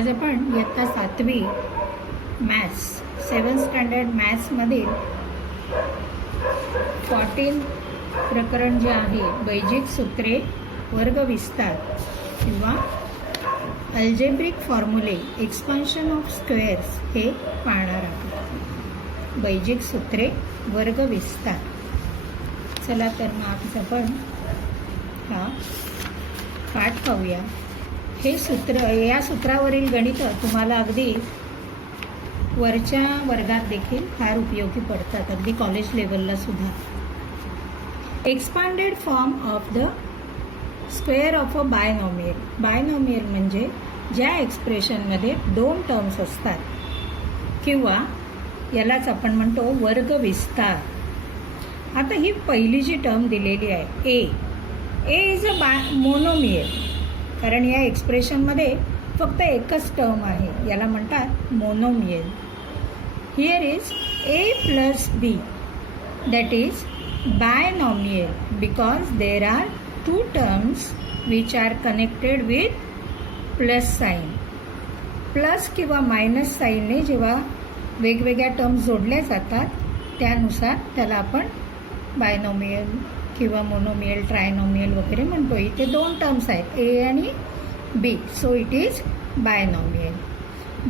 आज आपण इयत्ता 7वी मॅथ्स 7th स्टँडर्ड मॅथ्समधील 14 प्रकरण जे आहे बैजिक सूत्रे वर्ग विस्तार किंवा अल्जेब्रिक फॉर्म्युले एक्सपान्शन ऑफ स्क्वेअर्स हे पाहणार आहोत. बैजिक सूत्रे वर्ग विस्तार. चला तर मग आज आपण हा पाठ पाहूया. हे सूत्र, या सूत्रावरील गणित तुम्हाला अगदी वरच्या वर्गात देखील फार उपयोगी पडतात, अगदी कॉलेज लेवलला सुद्धा. Expanded form of the square of a binomial. Binomial म्हणजे ज्या एक्सप्रेशनमध्ये दोन टर्म्स असतात किंवा यालाच आपण म्हणतो वर्ग विस्तार. आता ही पहिली जी टर्म दिलेली आहे ए इज अ मोनोमियल, कारण या एक्सप्रेशनमध्ये फक्त एकच टर्म आहे, याला म्हणतात monomial. Here is A plus B that is binomial because there are two terms which are connected with plus sign. Plus किंवा मायनस साईनने जेव्हा वेगवेगळ्या टर्म्स जोडल्या जातात त्यानुसार त्याला आपण बायनॉमियल किंवा मोनोमियल, ट्रायनॉमियल वगैरे म्हणतो. इथे दोन टर्म्स आहेत ए आणि B, so it is binomial.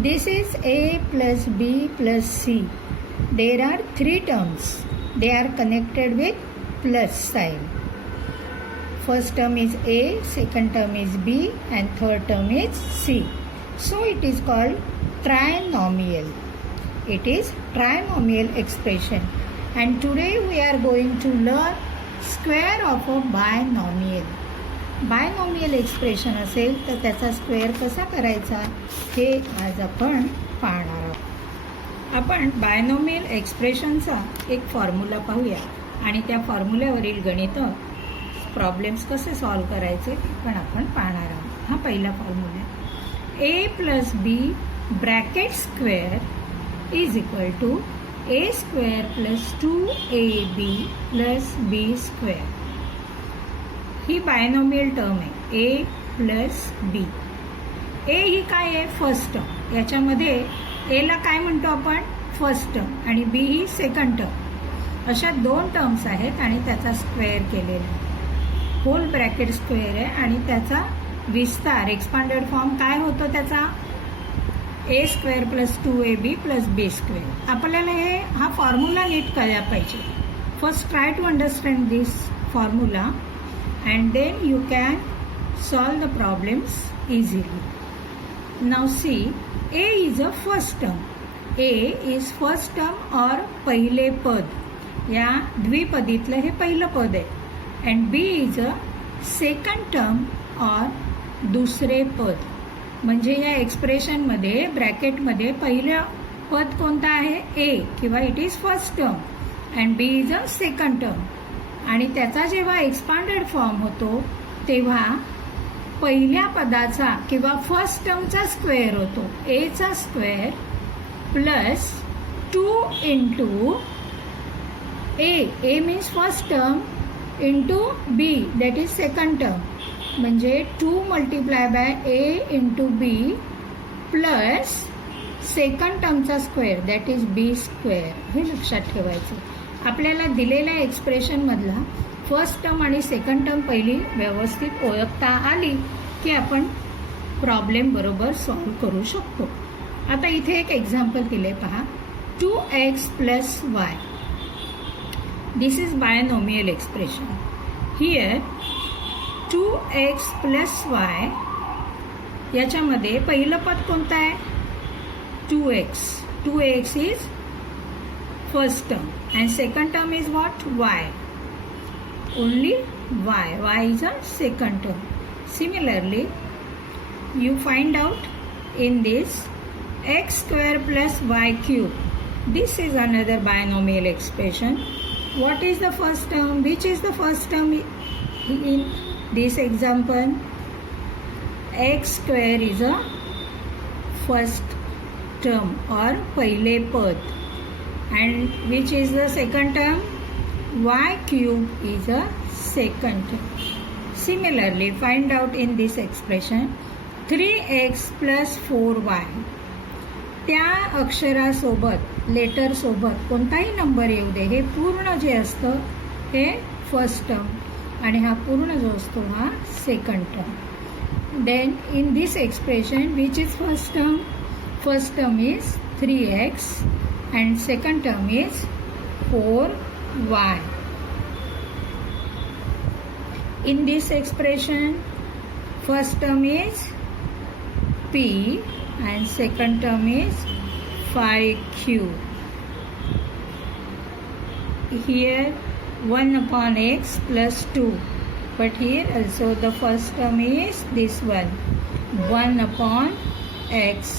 This is A plus B plus C. There are three terms, they are connected with plus sign. First term is A, second term is b and third term is c. So it is called trinomial. It is trinomial expression. And today we are going to learn square of a binomial. Binomial expression असेल तर त्याचा square कसा करायचा हे आज आपण पाहणार आहोत. आपण बायनॉमियल एक्सप्रेशनचा एक फॉर्म्युला पाहूया आणि त्या फॉर्म्युल्यावरील गणित प्रॉब्लेम्स कसे सॉल्व करायचे ते पण आपण पाहणार आहोत. हा पहिला formula, A plus B bracket square is equal to A square plus 2ab plus B square. ही बायनॉमियल टर्म आहे ए प्लस बी. ए ही काय आहे? First term. याच्यामध्ये एला काय म्हणतो आपण? फर्स्ट टर्म, आणि बी ही सेकंड टर्म. अशा दोन टर्म्स आहेत आणि त्याचा स्क्वेअर केलेला आहे. होल ब्रॅकेट स्क्वेअर आहे आणि त्याचा विस्तार एक्सपांडेड फॉर्म काय होतो त्याचा? A square plus 2ab plus B square. आपल्याला हा फॉर्म्युला नीट कळला पाहिजे. First try to understand this formula and then you can solve the problems easily. Now see, A is a first term. A is first term और पहिले पद. या द्विपदीतलं हे पहिलं पद आहे. And B is a second term और दुसरे पद. म्हणजे या एक्सप्रेशनमध्ये ब्रॅकेटमध्ये पहिलं पद कोणतं आहे? ए, किंवा it is first term, and B is a second term. आणि त्याचा जेव्हा एक्सपांडेड फॉर्म होतो तेव्हा पहिल्या पदाचा किंवा फर्स्ट टर्मचा स्क्वेअर होतो. एचा square plus 2 into A means first term into B that is second term. म्हणजे 2 multiply by A into B plus second टर्मचा square that is B square. हे लक्षात ठेवायचं. आपल्याला दिलेल्या एक्सप्रेशनमधला फर्स्ट टर्म आणि सेकंड टर्म पहिली व्यवस्थित ओळखता आली की आपण प्रॉब्लेम बरोबर सॉल्व करू शकतो. आता इथे एक एक्झाम्पल दिले पहा. 2x plus y. This is binomial expression. Here 2x plus y, याच्यामध्ये पहिलं पद कोणतं आहे? 2x. 2x is first term and second term is what? Y. Only Y. Y is a second term. Similarly you find out in this x square plus y cube. This is another binomial expression. What is the first term? Which is the first term in this example? X square is a first term or पहिले पद, and which is the second term? Y cube is a second term. Similarly, find out in this expression 3x + 4y त्या अक्षरासोबत लेटरसोबत कोणताही number येऊ दे, हे पूर्ण जे असतं हे फर्स्ट टर्म आणि हा पूर्ण जो असतो हा second term. Then in this expression which is first term? First term is 3x and second term is 4y. In this expression, first term is p and second term is 5q. Here 1/x plus 2, but here also the first term is this one, 1/x,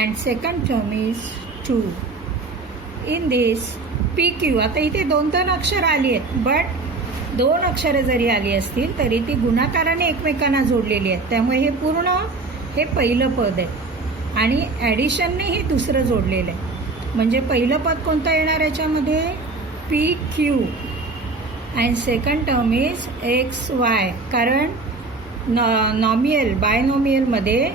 and second term is 2. In this PQ, आता इथे 2-3 अक्षर आली आहेत, but 2 अक्षरं जरी आली असतील तरी ती गुणाकाराने एकमेकांना जोडलेली आहेत. त्यामुळे हे पूर्ण हे पहिलं पद आहे आणि ॲडिशनने हे दुसरं जोडलेलं आहे. म्हणजे पहिलं पद कोणतं येणार याच्यामध्ये? PQ and second term is XY. कारण नॉमियल बायनॉमियलमध्ये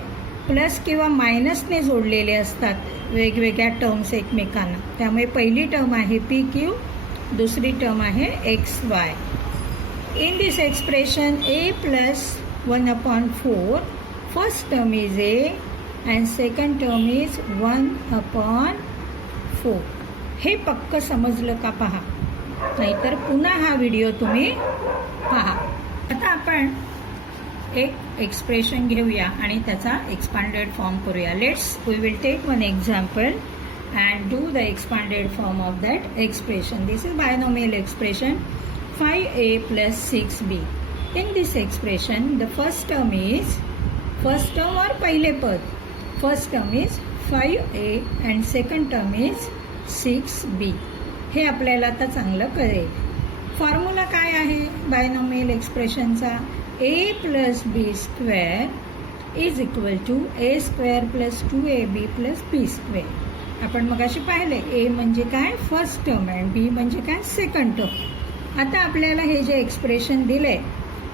प्लस किंवा मायनसने जोडलेले असतात वेगवेगळ्या टर्म्स एकमेकांना. त्यामुळे पहिली टर्म आहे PQ, दुसरी टर्म आहे XY. In this expression a + 1/4, first term is a and second term is 1/4. हे पक्क समजलं का पहा, नाहीतर पुन्हा हा व्हिडिओ तुम्ही पहा. आता आपण एक एक्सप्रेशन घेऊया आणि त्याचा एक्सपांडेड फॉर्म करूया. We will take one example and do the expanded form of that expression. This is binomial expression 5a + 6b. In this expression the first term और पहिले पद, first term is 5a and second term is 6b. हे आपल्याला आता चांगलं कळेल. Formula काय आहे बायनॉमियल एक्सप्रेशनचा? a + b² is equal to a² + 2ab + b². आपण मगाशी पाहिले a म्हणजे काय? फर्स्ट टर्म अँड b म्हणजे काय? Second term. आता आपल्याला हे जे एक्सप्रेशन दिले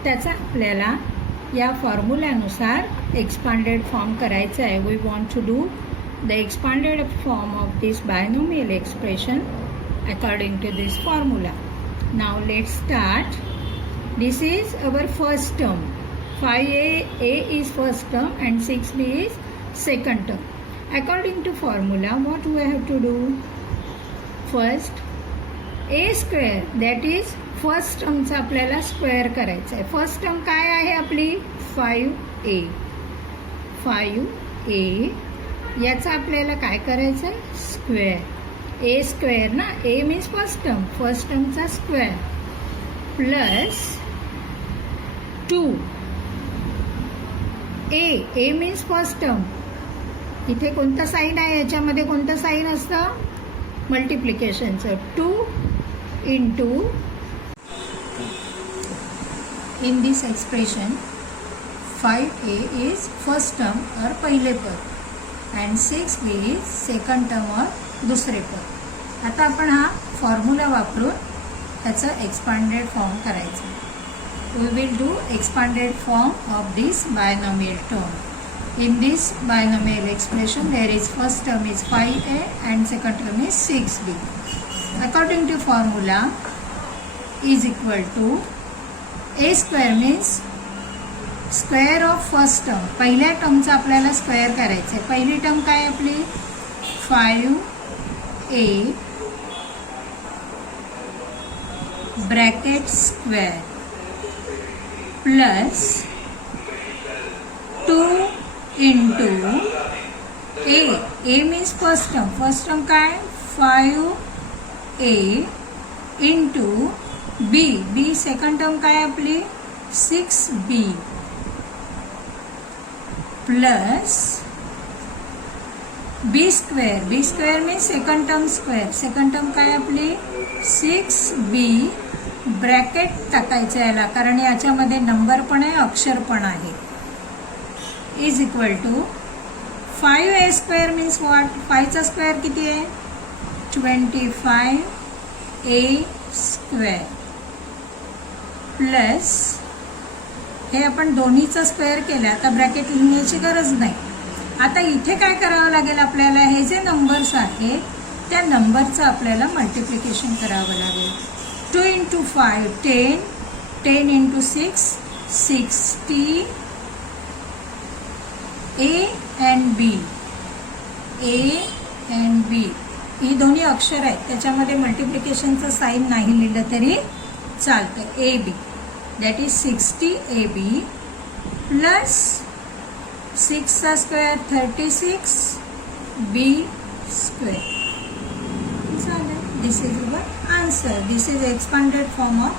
त्याचा आपल्याला या फॉर्म्युल्यानुसार एक्सपांडेड फॉर्म करायचा आहे. We want to do the expanded form of this binomial expression according to this formula. Now let's start. This is our first term. 5a is first term and 6b is second term. According to formula, what we have to do? First, a², that is first termचा आपल्याला square करायचा आहे. First term काय आहे आपली? 5a. 5a याचा आपल्याला काय करायचं आहे? स्क्वेअर. a² ना, a मीन्स फर्स्ट टर्मचा square plus 2. a means first term. इथे कोणतं साईन आहे याच्यामध्ये? कोणतं साईन असतं? मल्टिप्लिकेशनचं. 2 × in this expression 5a is first term और पहिले पद and 6b is second term और दुसरे पद. आता आपण हा फॉर्म्युला वापरून त्याचं एक्सपांडेड फॉर्म करायचं. We will do expanded form of this binomial term. In this binomial expression, there is first term is 5a and second term is 6b. According to formula, is equal to a² means square of first term. पहिल्या टर्मचा आपल्याला square करायचं आहे. पहिली term काय आपली? 5a bracket square plus 2 × a means first term काय? 5a × b second term काय आपली? 6b plus b² means second term काय आपली? 6b ब्रॅकेट टाकायचं याला, कारण याच्यामध्ये नंबर पण आहे, अक्षर पण आहे. Is equal to 5a² means what? 5चा स्क्वेअर किती आहे? 25a² प्लस हे आपण दोन्हीचा स्क्वेअर केला, आता ब्रॅकेट लिहिण्याची गरज नाही. आता इथे काय करावं लागेल आपल्याला, हे जे नंबर्स आहेत त्या नंबरचं आपल्याला मल्टिप्लिकेशन करावं लागेल. 2 into 5 10, 10 into 6 60, A and B, A and B ही दोन्ही अक्षर आहेत, त्याच्यामध्ये मल्टिप्लिकेशनचं साईन नाही लिहिलं तरी चालतं. AB that is 60 AB plus 6 चा square 36 B square. This is our answer. This is expanded form of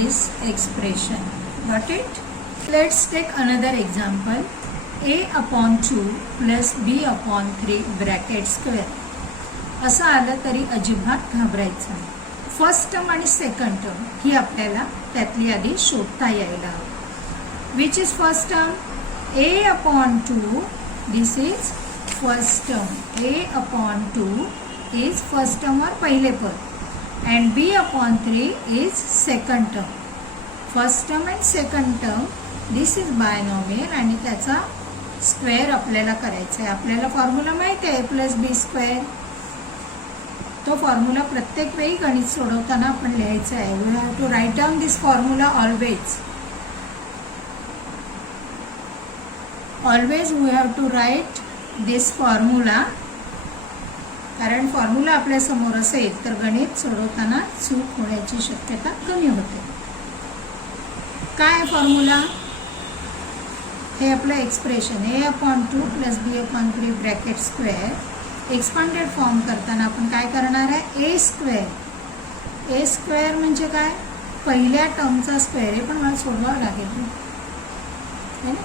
this expression. Got it? Let's take another example. A upon 2 plus B upon 3 bracket square. असं आलं तरी अजिबात घाबरायचं नाही. First term आणि second term ही आपल्याला त्यातली आधी शोधता यायला हवं. Which is first term? A upon 2 this is first term. A upon 2 is first term or पहिले पद, and B upon 3 is second term. First term and second term, this is binomial आणि त्याचा स्क्वेअर आपल्याला करायचा आहे. आपल्याला formula माहिती आहे A+B². तो फॉर्म्युला प्रत्येक वेळी गणित सोडवताना आपण लिहायचा आहे. We have to write down this formula always. Always we have to write this formula, कारण फॉर्म्युला आपल्या समोर असेल तर गणित सोडवताना चूक होण्याची शक्यता कमी होते. काय फॉर्म्युला? हे आपलं expression A/2 + B/3 bracket square expanded form करताना आपण काय करणार आहे? A square. A स्क्वेअर म्हणजे काय? पहिल्या टर्मचा स्क्वेअर. हे पण मला सोडवावं लागेल है ना.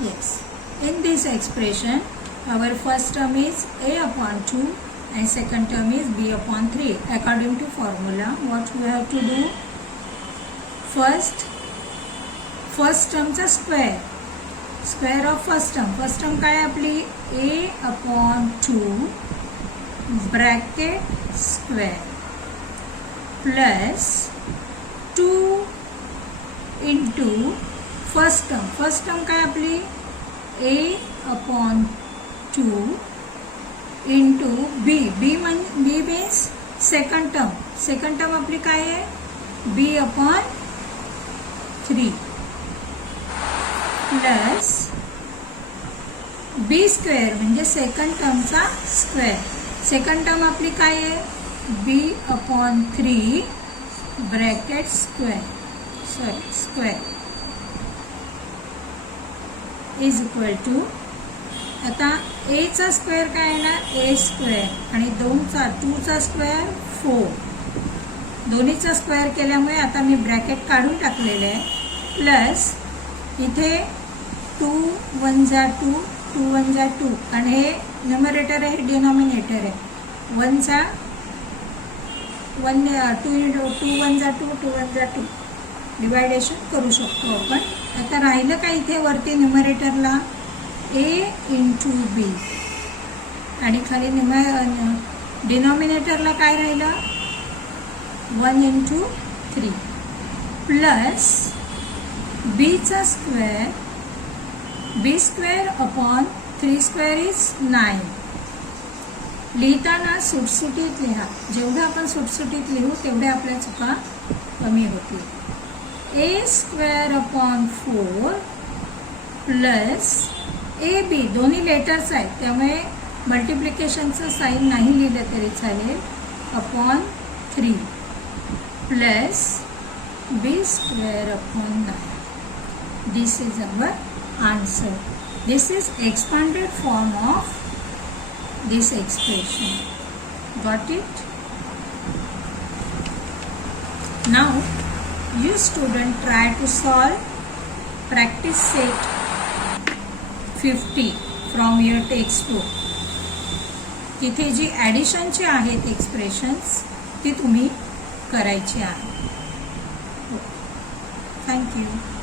Yes, in this expression our first term is A/2 and second term is B/3. According to formula, what we have to do? First term चा square of first term. First term काय आपली? A/2 bracket square plus 2 into first term काय आपली? A/2 into B. B means second term आपली काय आहे? B/3 plus B square म्हणजे second टर्मचा स्क्वेअर. सेकंड टर्म आपली काय आहे? B/3 bracket square is equal to, आता A चा स्क्वेअर काय येणार? A स्क्वेअर आणि 2 चा स्क्वेअर 4. दोन्हीचा स्क्वेअर केल्यामुळे आता मी ब्रॅकेट काढून टाकलेले आहे. प्लस इथे 2 1 जा 2 2 1 जा 2 आणि हे न्यूमरेटर आहे, डिनॉमिनेटर आहे. 1 जा 1 2 1 जा 2 2 1 जा 2 डिवायडेशन करू शकतो आपण. आता राहिलं का इथे वरती न्यूमरेटरला? A इंटू B आणि खाली डिनॉमिनेटरला काय राहिलं? 1 इंटू 3 प्लस B चा square. B square upon 3 square is 9. लिहिताना सुटसुटीत लिहा. जेवढं आपण सुटसुटीत लिहू तेवढ्या आपल्या चुका कमी होतील. A square upon 4 plus AB, दोन्ही लेटर्स आहेत त्यामुळे मल्टिप्लिकेशनचं साईन नाही लिहिलं तरी चालेल, upon 3 plus B square upon 9. This is our answer. This is expanded form of this expression. Got it? Now you student try to solve practice set 50 from your textbook. तिथे जी ॲडिशनची आहेत expressions ती तुम्ही करायची आहे. थँक्यू.